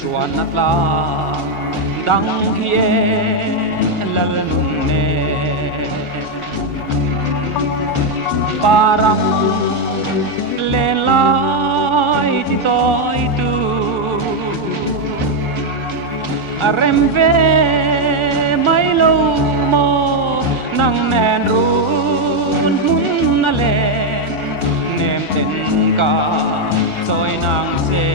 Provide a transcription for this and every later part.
chuan atla dang hian lalnunne parang lelai ti toi tu arem ve mai lo mo nang nen run hun na le Nemte'n ka soi nang se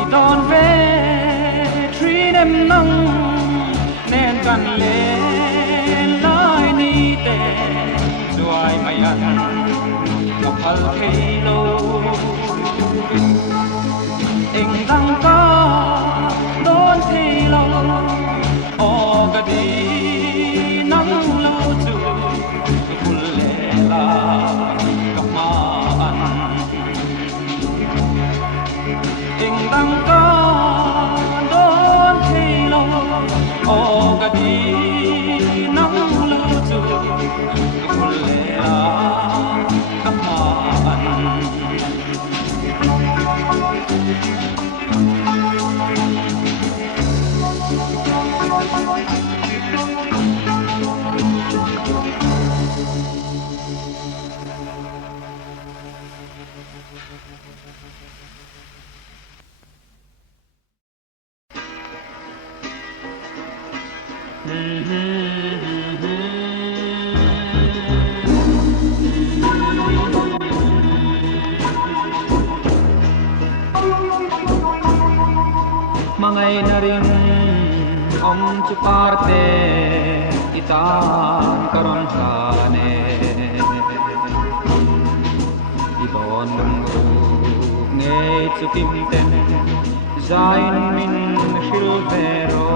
i don ve treat em nang nen kan le lai ni te suai mayan kapal kilo eng dang ka don thilo o ga di nang lo chu kulela kamaan eng dang ka don thilo o ga di nang lo chu kulela kamaan Mangay na rin chu parte itan karon hane idon ngay chu timten zain min silvero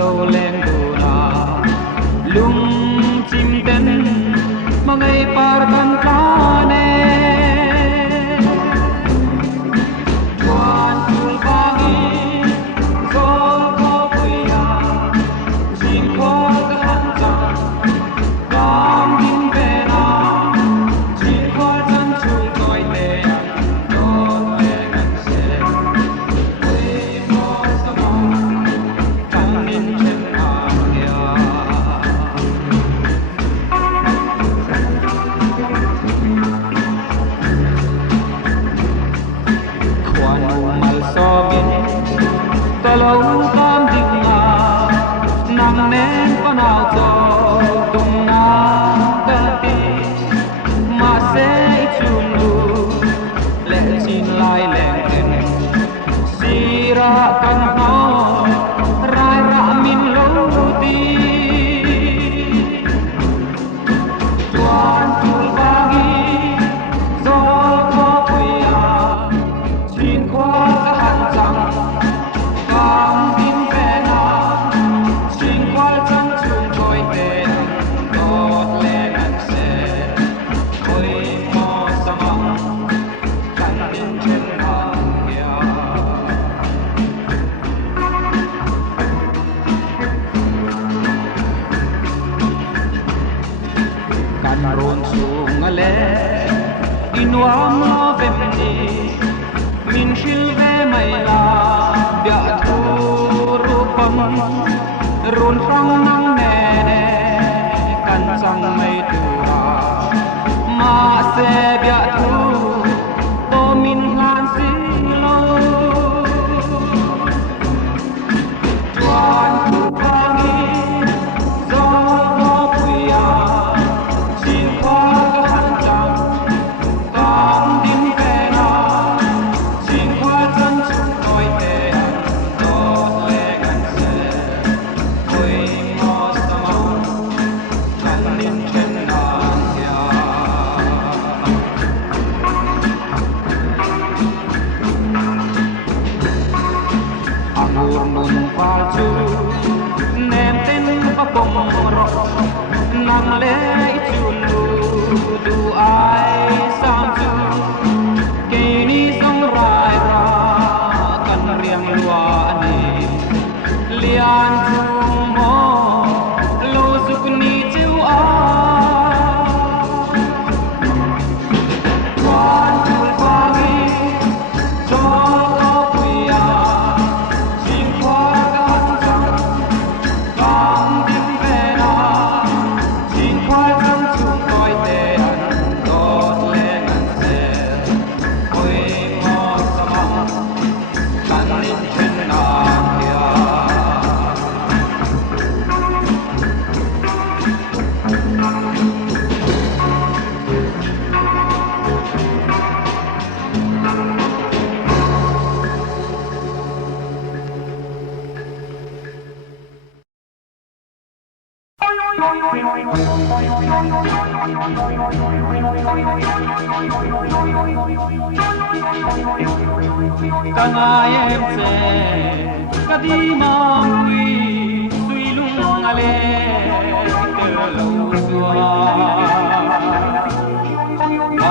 lâu lên đù na lung chim tên mà ngày par tan cá nè chuan phul vangi zol ko puya jin ko ka han cha kam din pe na jin ko chan chu toi le do le kan se we mo sa mo kan din chen a ya khoan mal so bin talo kam ding na nang nen pa na to tung na ka ti ma se chun lu le chin lai leng ken sira kan ho rai ra min lo ti chuan phul vangi zol ko puya chin kwa ka han chang kam din pe na chin kwa chang chun choi te dot le kan se koi mo samang kan din chen na ya kan ron sung ale inwam no vemni min shil ve mai la bia thu rupam run phong nang ne ne kan chang mai tu ma se bia thu to min han sin lo chuan thu vangi zol ko puya chin kwa ka han chang kam din pe na chin kwa chan chu toi te do le kan se koi mo sa mo kan din chen na ya angur nun pal chu Nemte'n pa pong ro nang le chun lu du ai sam chu ke ni song rai ra kan riang lua ni lian chu mo lo suk ni chu a chuan phul vangi zol ko puya chin kwa ka han chang kam din pe na chin kwa chang chu toi te dot le kan se koi mo samang kan din chen na ya Kangai em se kadima ui sui lung ale te lo sua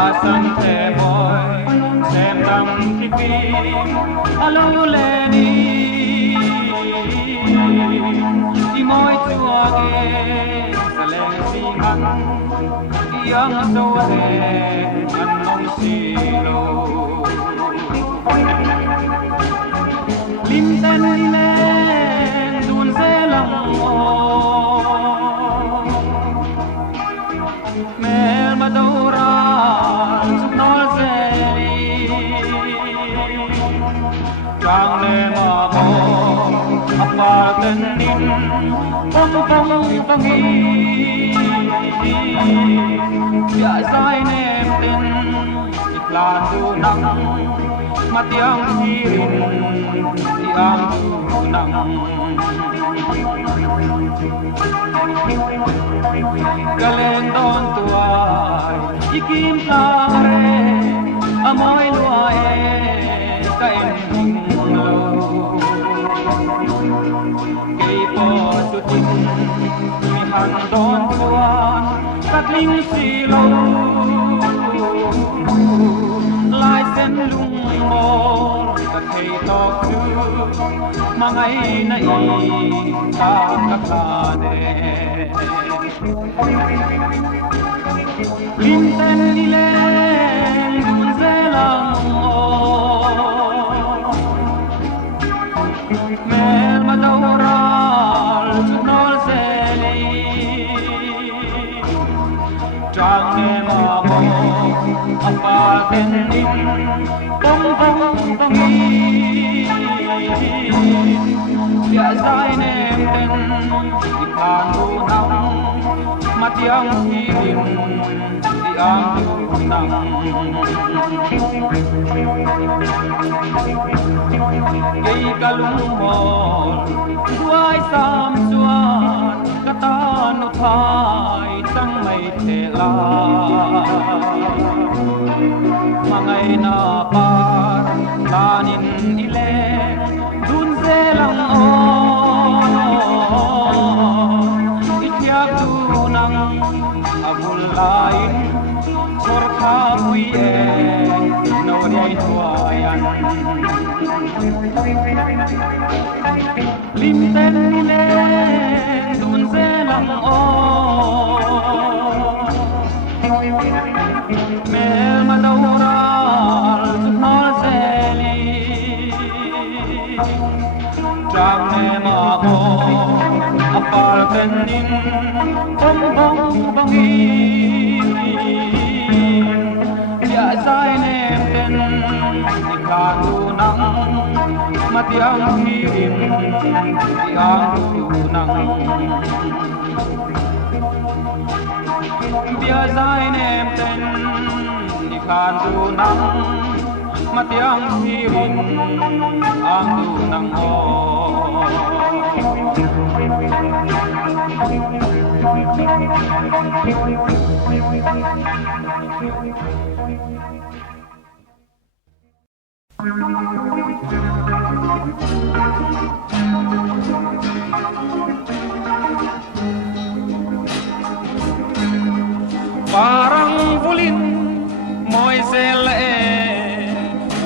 asan te boy sem dam kipi alo le ni di moi tua ge sale si ngang yang so le an nong si lo lim ten lên tuôn sẽ lòng mẹ mà đâu ra chúng nó sẽ đi càng lên mà bố apa tên nín bông bông bông nghi dạ dài nem tên Mitthlain du nang matiang hirin tiang du nang galen don tuai ikim tare amoy luae ka en lo kay po su tin mi han don chuan kat ling si lo lai sen lung mo kat thei tok chu mangai na i ta ka kha de Nemte'n ilen dun zelang mel madaural nol zeli trang ne ma mo apal tenin bong bong bongi ya sai Nemte'n ikan unang matiang hilim di ang unang kay kalumol duay sam chuan katan uthai tang may tela mangay na par tanin ileng dun zelang itiyak dunang abulain sorka muye no day tuayan Nemte'n ilen dun zelang mel madaural nol zeli trang ne ma mo apal tenin bong bong bongi ya sai Nemte'n ikanunang matiang hilim di ang unang ya sai Nemte'n ikanunang matiang hilim ang unang parang bulin mo'y sele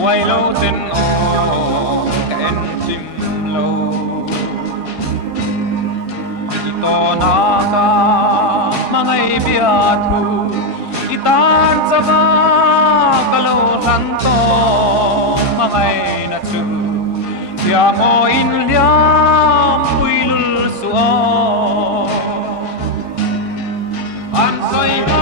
way lo ten o ken sim lo ito na ka mga ibiatu itan sa ba kalutan to mga inatsu ya mo inliam puilul suo ansay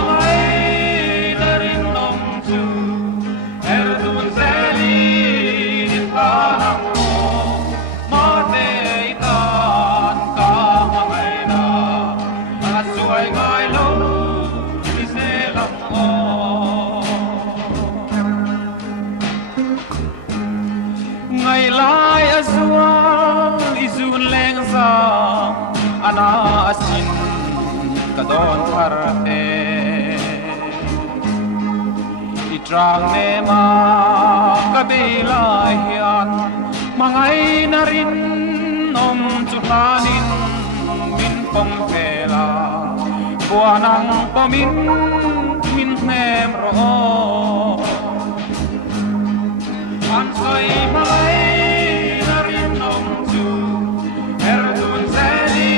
ana asin kadon harate itrang ne ma kabila hian mangai na rin om chuhanin min pong vela buanang pamin min nem ro ansay mai na rin om chu erdun zeli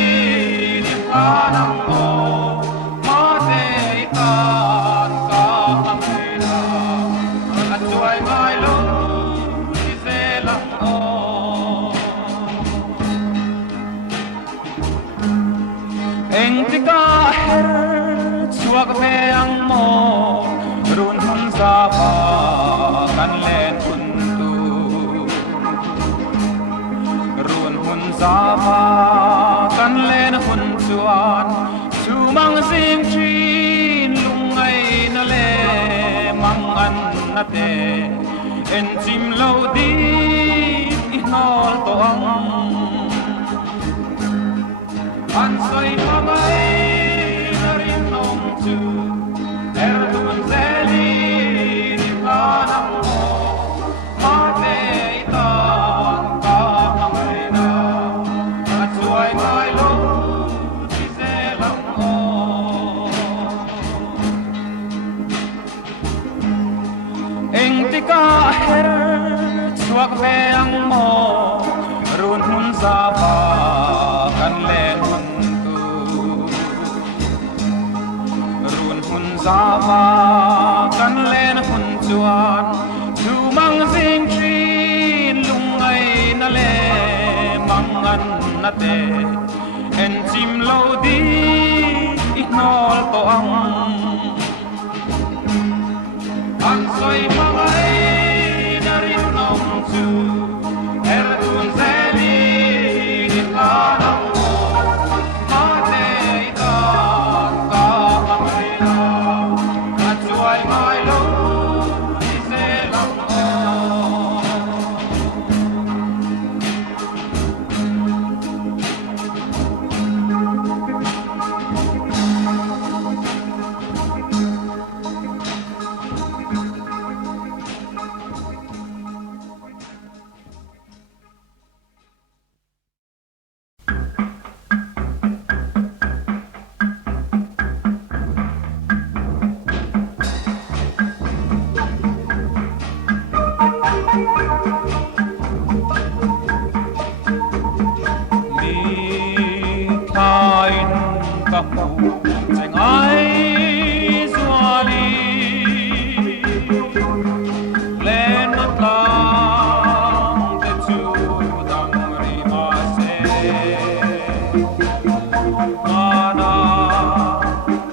anang o mate ikan ka amina at suay ngay lo iselang o eng tika her suwag peang mo run hun sa pa kan len kuntu run hun sa pa kan len hun chuan sumang sim chin lungai na le mang an na te en chim lo di i hol to ang an sai pa mai na rin nong chu er dun zeli ni pa na mo ma te itan ka mai na at suai mai Sava kan len hun chuan thu mang jing trin lung ai na le mangan na te en chim lo di ignol to ang an soi mangai na rin nong chu er tun zeli la nong ma te ta ka mai na at chuai mai lo di se lam Mitthlain ka hu cheng ngaihzuali len tlang te chu dang ri ma se mana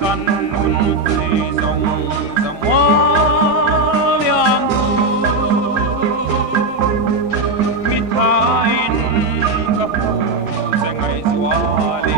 kan nun thi zong zam wa liang Mitthlain ka hu cheng ngaihzuali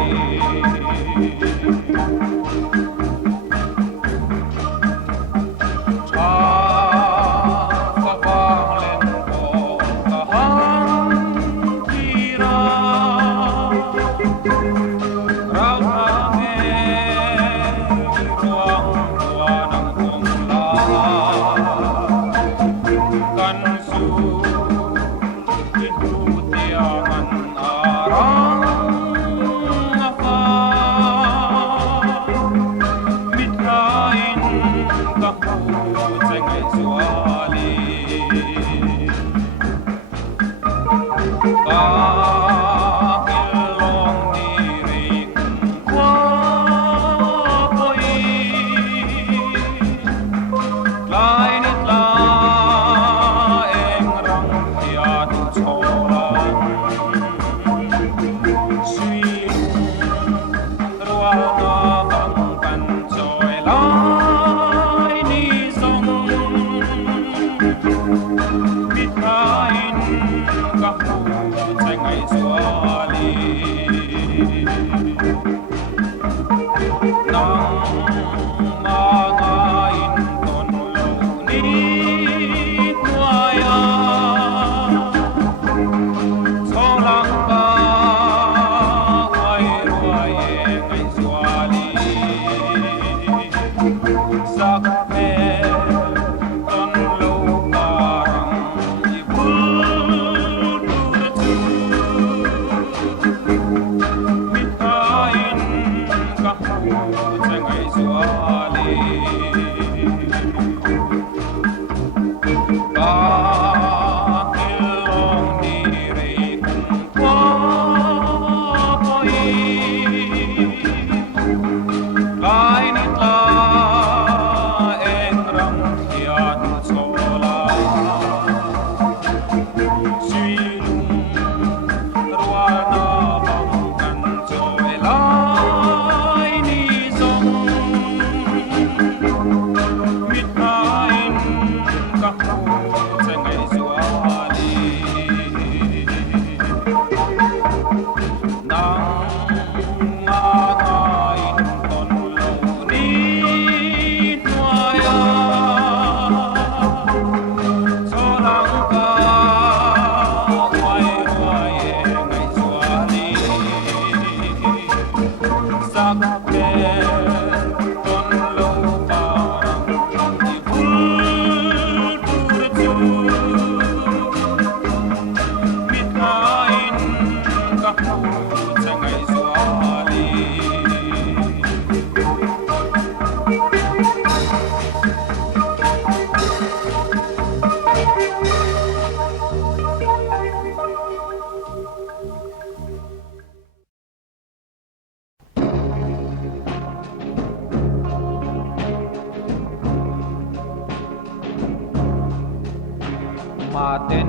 tên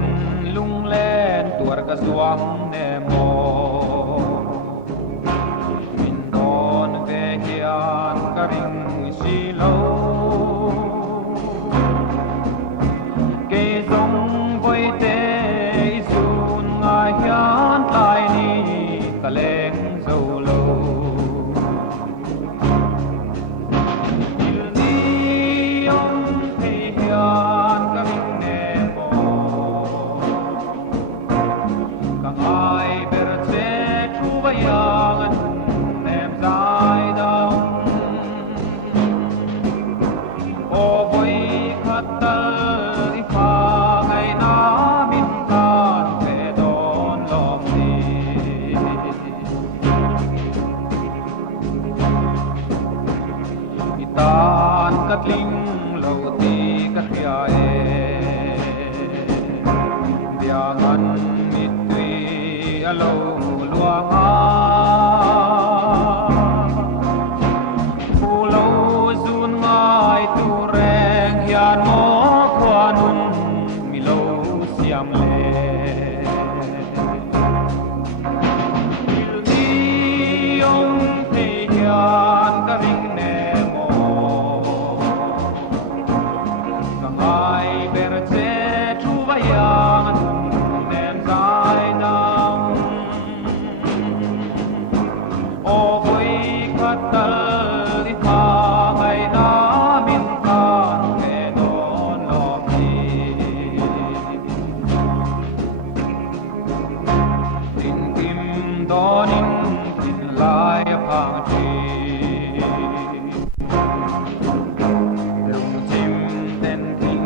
lung lên tuột cả xuống nè mồ mình đón về hian cả rình xì lâu kê giống với tê dùn ngài hian lại ni cả lên dầu lâu il ni ông thì hian cả rình nè mồ cả ai bờ chế chu bayang nem dài đông ô vui khát tơ pha ngày na min can về đón lòng đi tan cắt linh lâu ti cắt khia bia ngân mít tùy lâu luang phu lâu zun mai tu reng hian mo khoanun mi lâu siam le il ni ông thì hian cả vinh nè mo càng ai bề chế chu vayang nem dài nam ô vui khát tơ đi pha ngày na min can về đón lòng đi tin kim đón tin lại phang chi lung chim tên kinh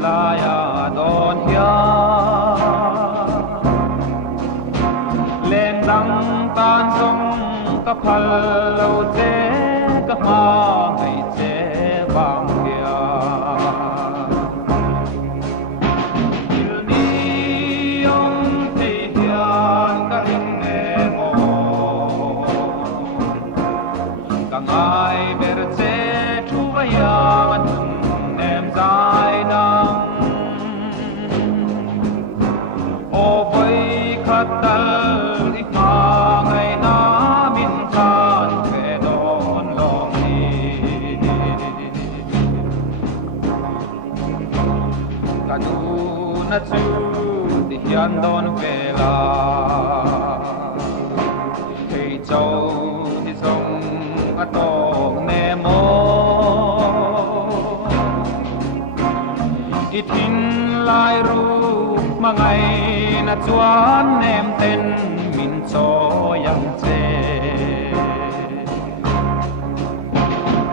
lại đón hian lên đăng tan sông các phật lâu chế các ma ngày chế vàng kia il ni ông thì hian cả rình nè mồ càng ai bề chế chu vayang nem dài năm ô vui khát tơ đi pha ngày na min can về đón lòng đi cả du na chu đi hian đón về là hey châu đi sông a to nè mô ít hin lại ru mà ngày na chuan Nemte'n min cho yang che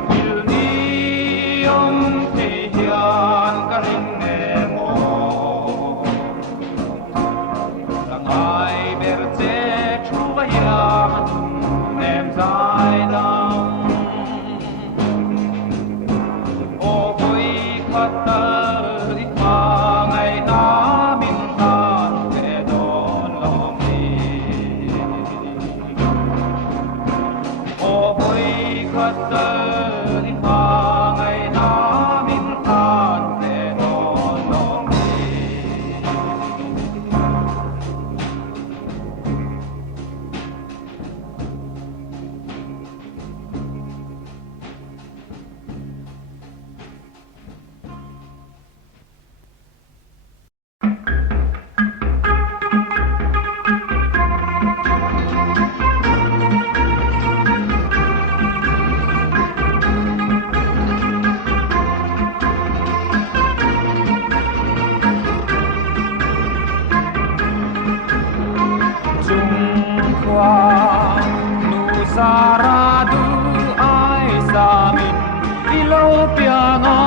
il ni ông thì hian cả rình nè mồ càng ai bề chế chu vayang nem dài năm ô vui khát tơ đi pha ngày na min can về đón lòng đi ô vui khát tơ đi pha ngày na min can về đón lòng đi saradu ai samin ilo pianga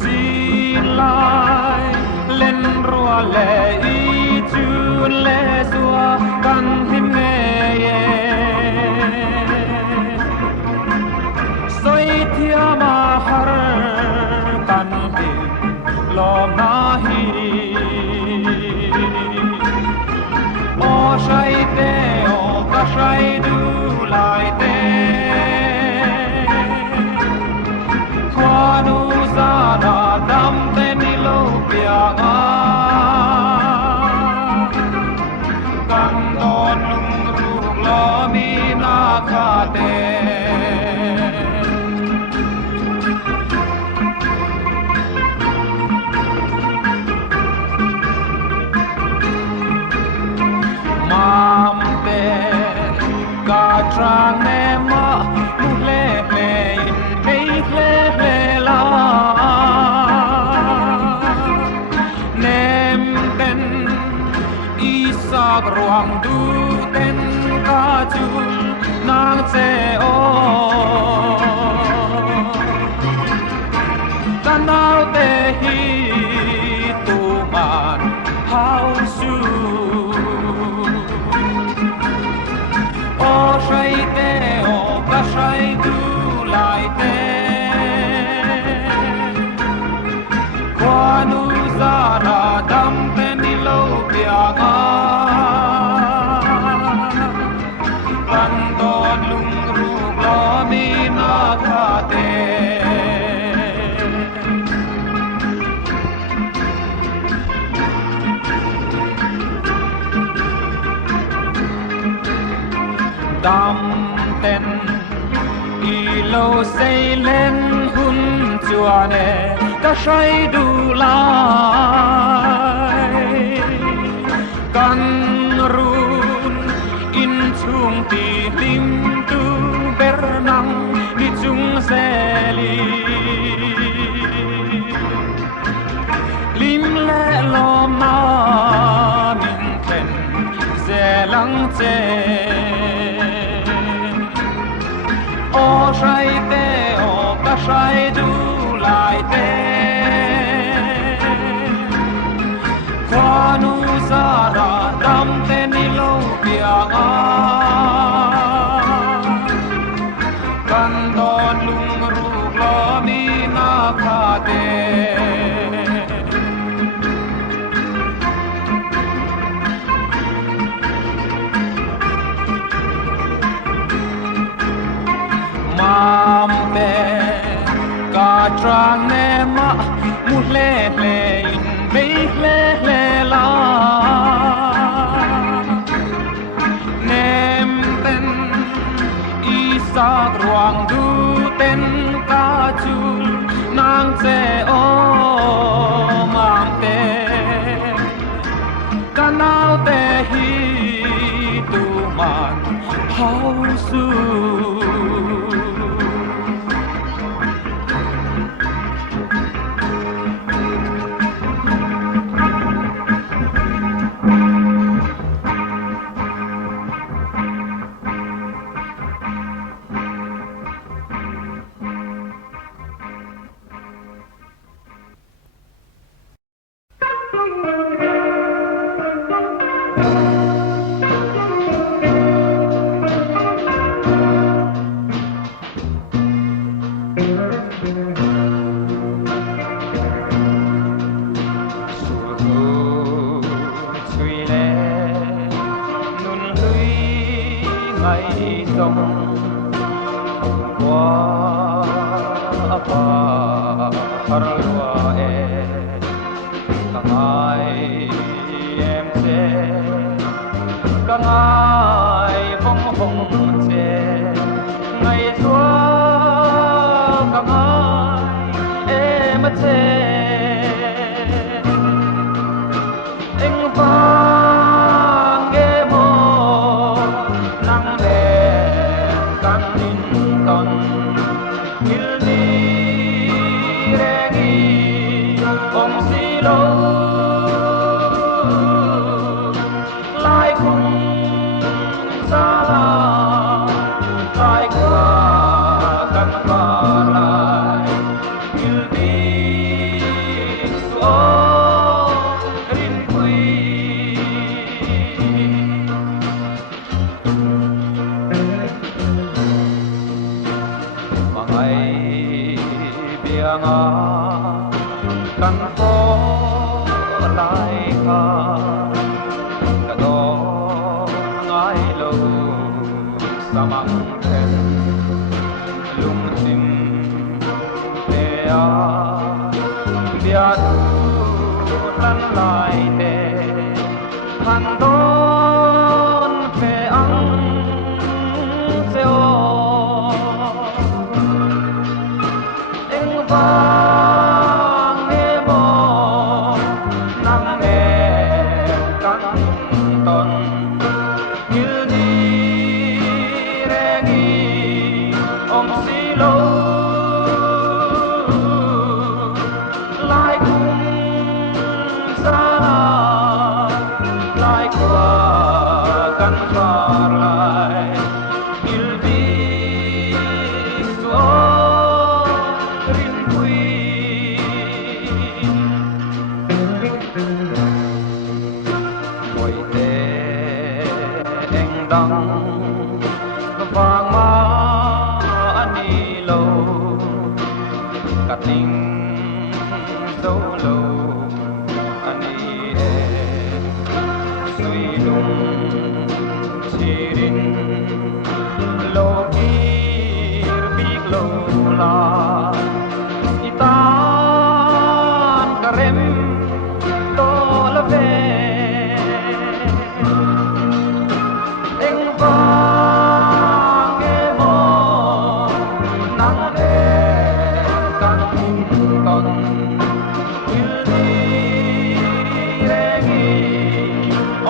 chin lai len rua le i chun le zua kan him ne ye soi thia ma har kan him lo na hi shai te o ka shai du lai te kwanu za da khate mam te ka trang ne ma mu le le in le le la Nemte'n isak ruang du ten ka chul nang che o kanau te hi tu man hau su o shai te o ka shai du lai te kwanu zara dam te ni lo pia nga kan don lung ru lo mi na kha te dam ten i lo say lên hun chuan e ka shai du lai kan run in chung ti lim tu ber nang ni chung se li lim le lom na Mitthlain ze lang che o shai te o ka shai du lai te kwanu zara dam te ni lo pia nga kan don lung ru lo mi na kha te mam te ka trang ne ma mu le le in le le la Nemte'n isak ruang du ten ka chul nang che o mam te kanau te hi tu man hau su Hãy subscribe cho kênh Ghiền Mì Gõ để không bỏ lỡ kan parlay ilbig so rin quỳ te anh đăng vang ma ani lâu cắt tình dấu lâu ani suy lung chirin lâu kir big lâu la itan karem to la ve eng vang e mo nang e kan ton il di rengi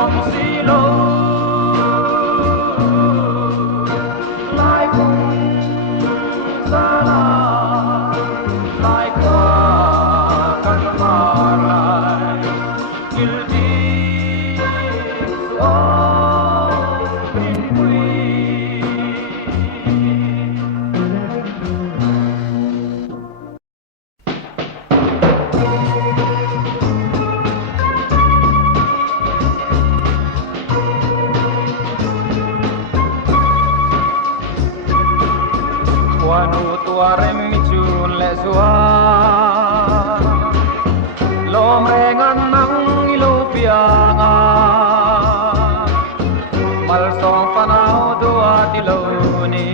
om silo lai kung sala lai qua kan parlay il di so rin quy chuan u tua rem mi chun le zua lom rengan nang ilu pianga mal song panau dua tilo ni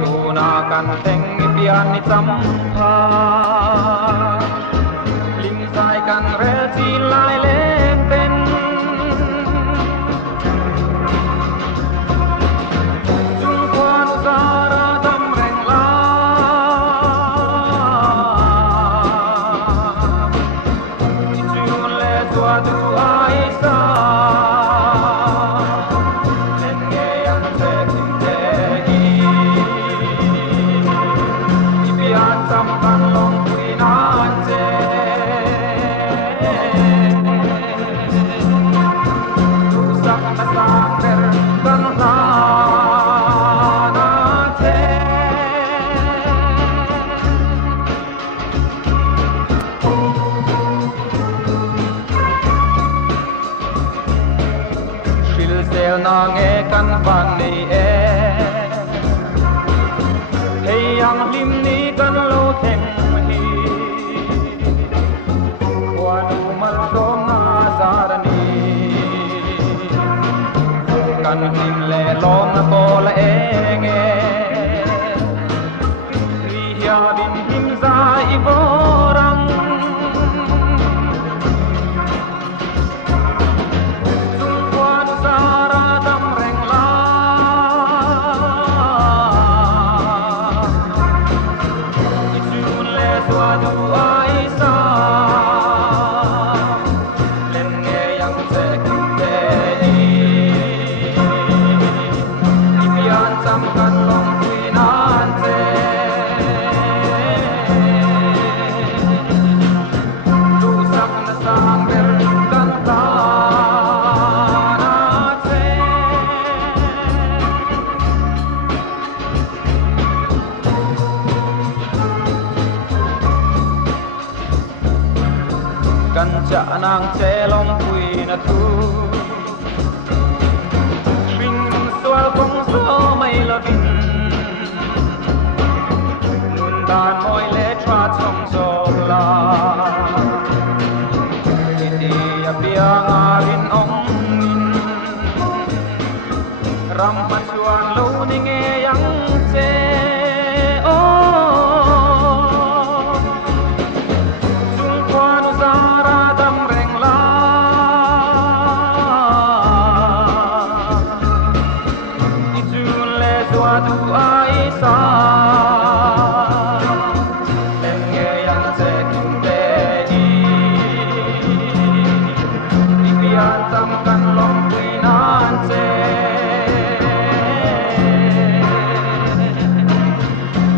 tuna kan teng pian ni sampha lim sai kan rel si lai lem ten chung quan sara dam reng la chun le tua du ai sa len nge am se kim te gi ipian sam kan long quy nan che tu sak na sang ter kan na che shil sel na nge kan van ni e hey yang lim ni kan lo theng hi quan mal som na zarani kan lim le lom na ko la enge ri ya bin him za i borang chung quan sara dam reng la chun le tua du ai sa len nge yang se kim te i ipian sam kan long quy nan che tu sak na sang ber kan ta na che kan cha nang che long quy na thu swing swal kong so mai la vin nun dan moi le tra chong so la ti ti a pia nga rin ong nin ram ma chuan lo ni nge yang che o chung quan u sara dam reng la i chun le tua du ai sa len nge yang se kim te i pian sam kan long quy nan che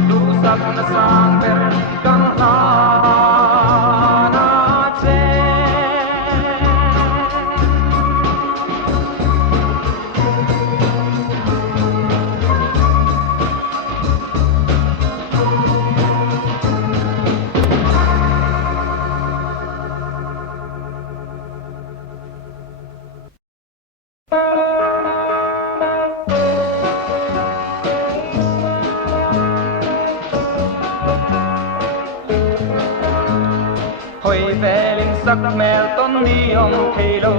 tu sak na sang ber kan na che sắc mèo tôm ni ông thầy lô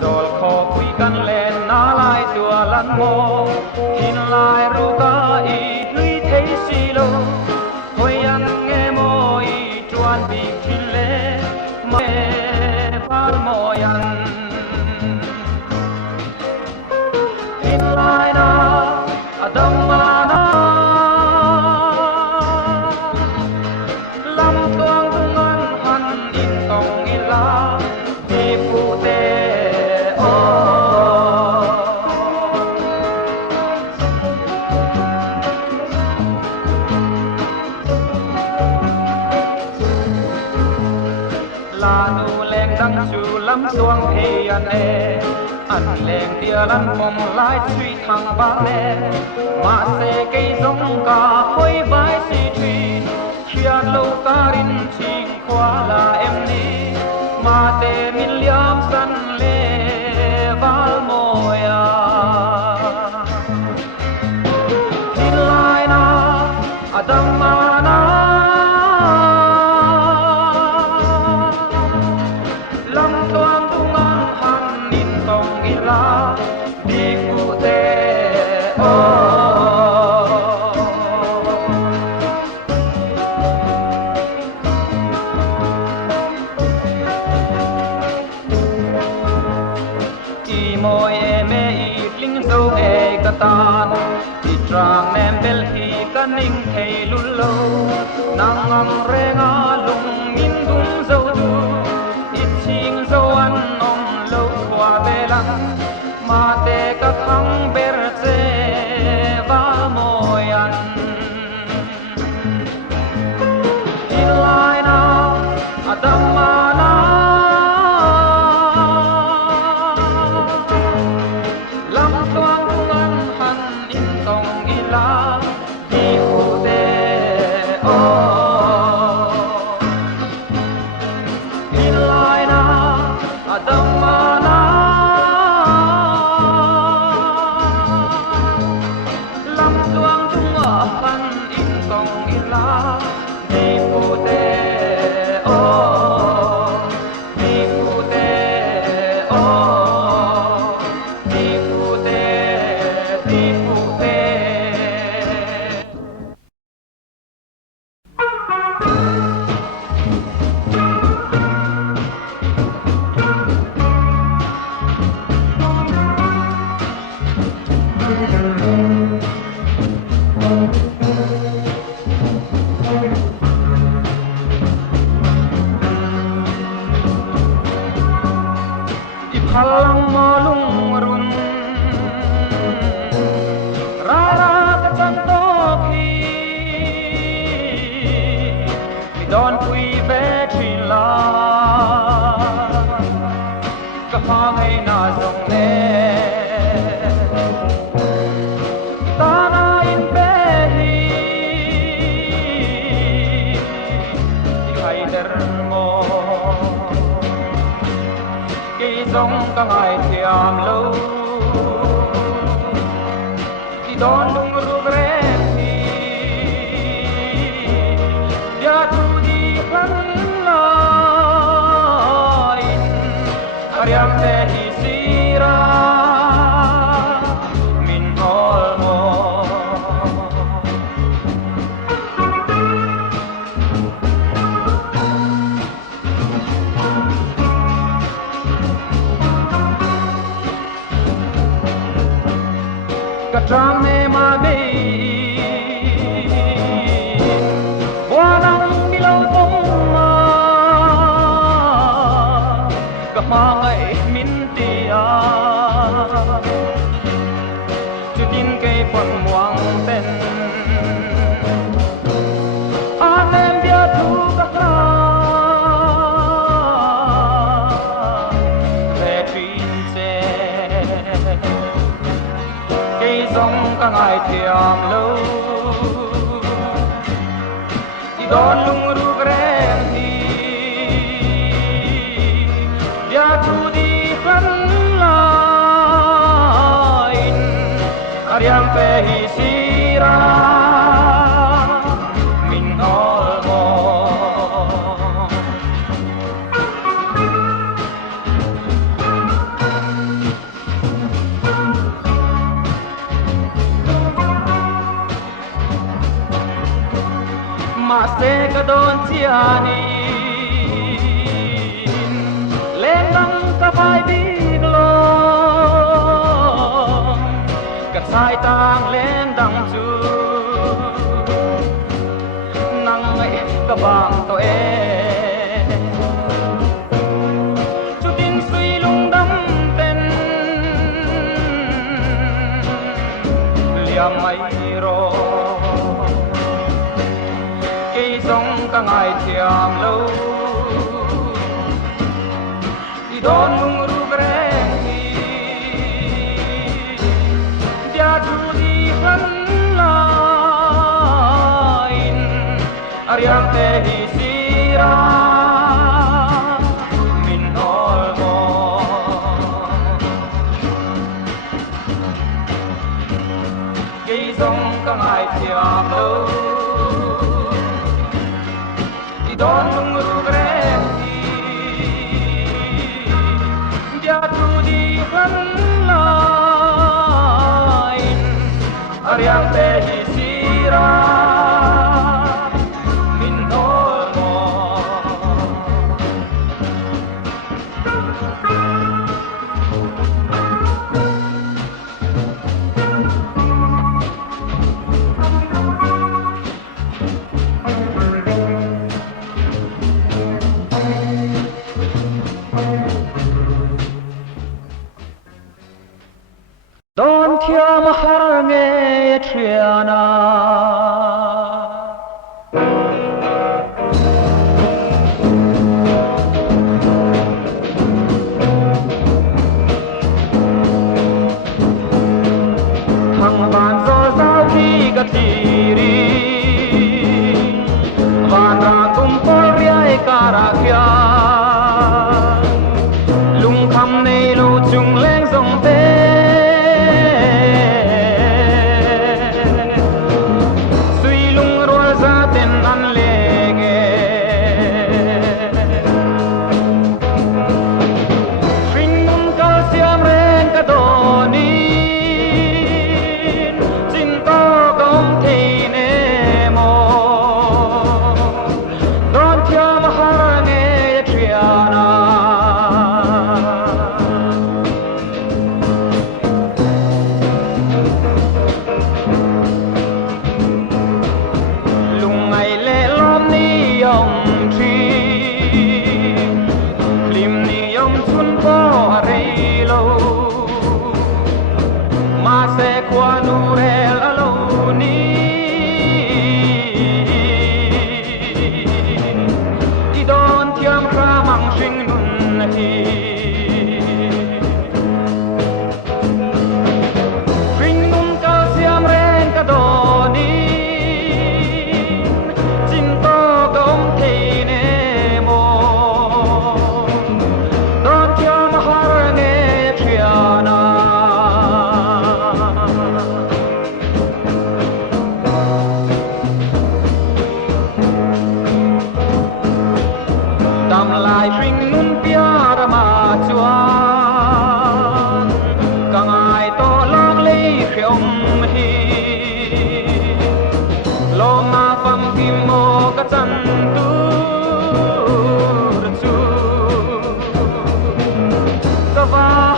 rồi khó quy căn lên ná lại tua lăn mô in lại ru ca y lũy thấy xì lô thôi ăn nghe mô y chuan bị thiên lê mê phát mô ăn in lại na đông ma na lâm tuang tung ăn hằn in tông in la đi phụ tê lâm tuang thề ăn lên tia lăn phong lái truy thằng ba lê mà xe cây giống cả khối vái xì truy chia lâu cả rin chinh qua là em đi mà tê min liam săn lê val môi in lại na adam na Trang nem bel hi kaning thei lul lo nang ang renga lung min dum zo du it ching zo an nom lo kwa belang ma te ka khang ber che va moyan in lai na adamana lam tuang tuang han in tong la đi phụ tê ô in lại na adam na lâm tuang tung ở khăn in tông in la đi phụ tê ô đi phụ tê ô đi phụ tê đi phụ tê. Halang malung run rara kacantoki midon kui betrin la kahangai na zong ne tana in behi ikaider mo dòng cả ngày thiam lâu đi đón lung ru rem thì dia tu di khăn lại ariam te hi sira min olmo Trang ne ma be buanang bilau tong ma kahangai min tia chutin ke pon muang ten anem dia tu ka dòng cả ngày thiam lâu đi đón lung ru rem thì dia tu di khăn lại ariam pe hi sira min olmo se ka don chiani lên nắng ka vai đi lo ka sai tang lên đằng chu nắng ấy ka bang to e chu tin suy lung đâm tên liam ai ro sông ca ngài thiam lâu đi đón lung ru greng đi dia tu di phân lain ariang te hi sira min ol mo cây sông ca ngài thiam lâu Don lungru greci jatuh di lain Ariang tehi sira min olmo Don thiam har nghe chiana thằng bạn do giao khi cả tiri và ra cùng con riai cara kia lung khăm này lu chung lên dòng tê Hãy subscribe cho kênh Ghiền Mì Gõ để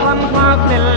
không bỏ lỡ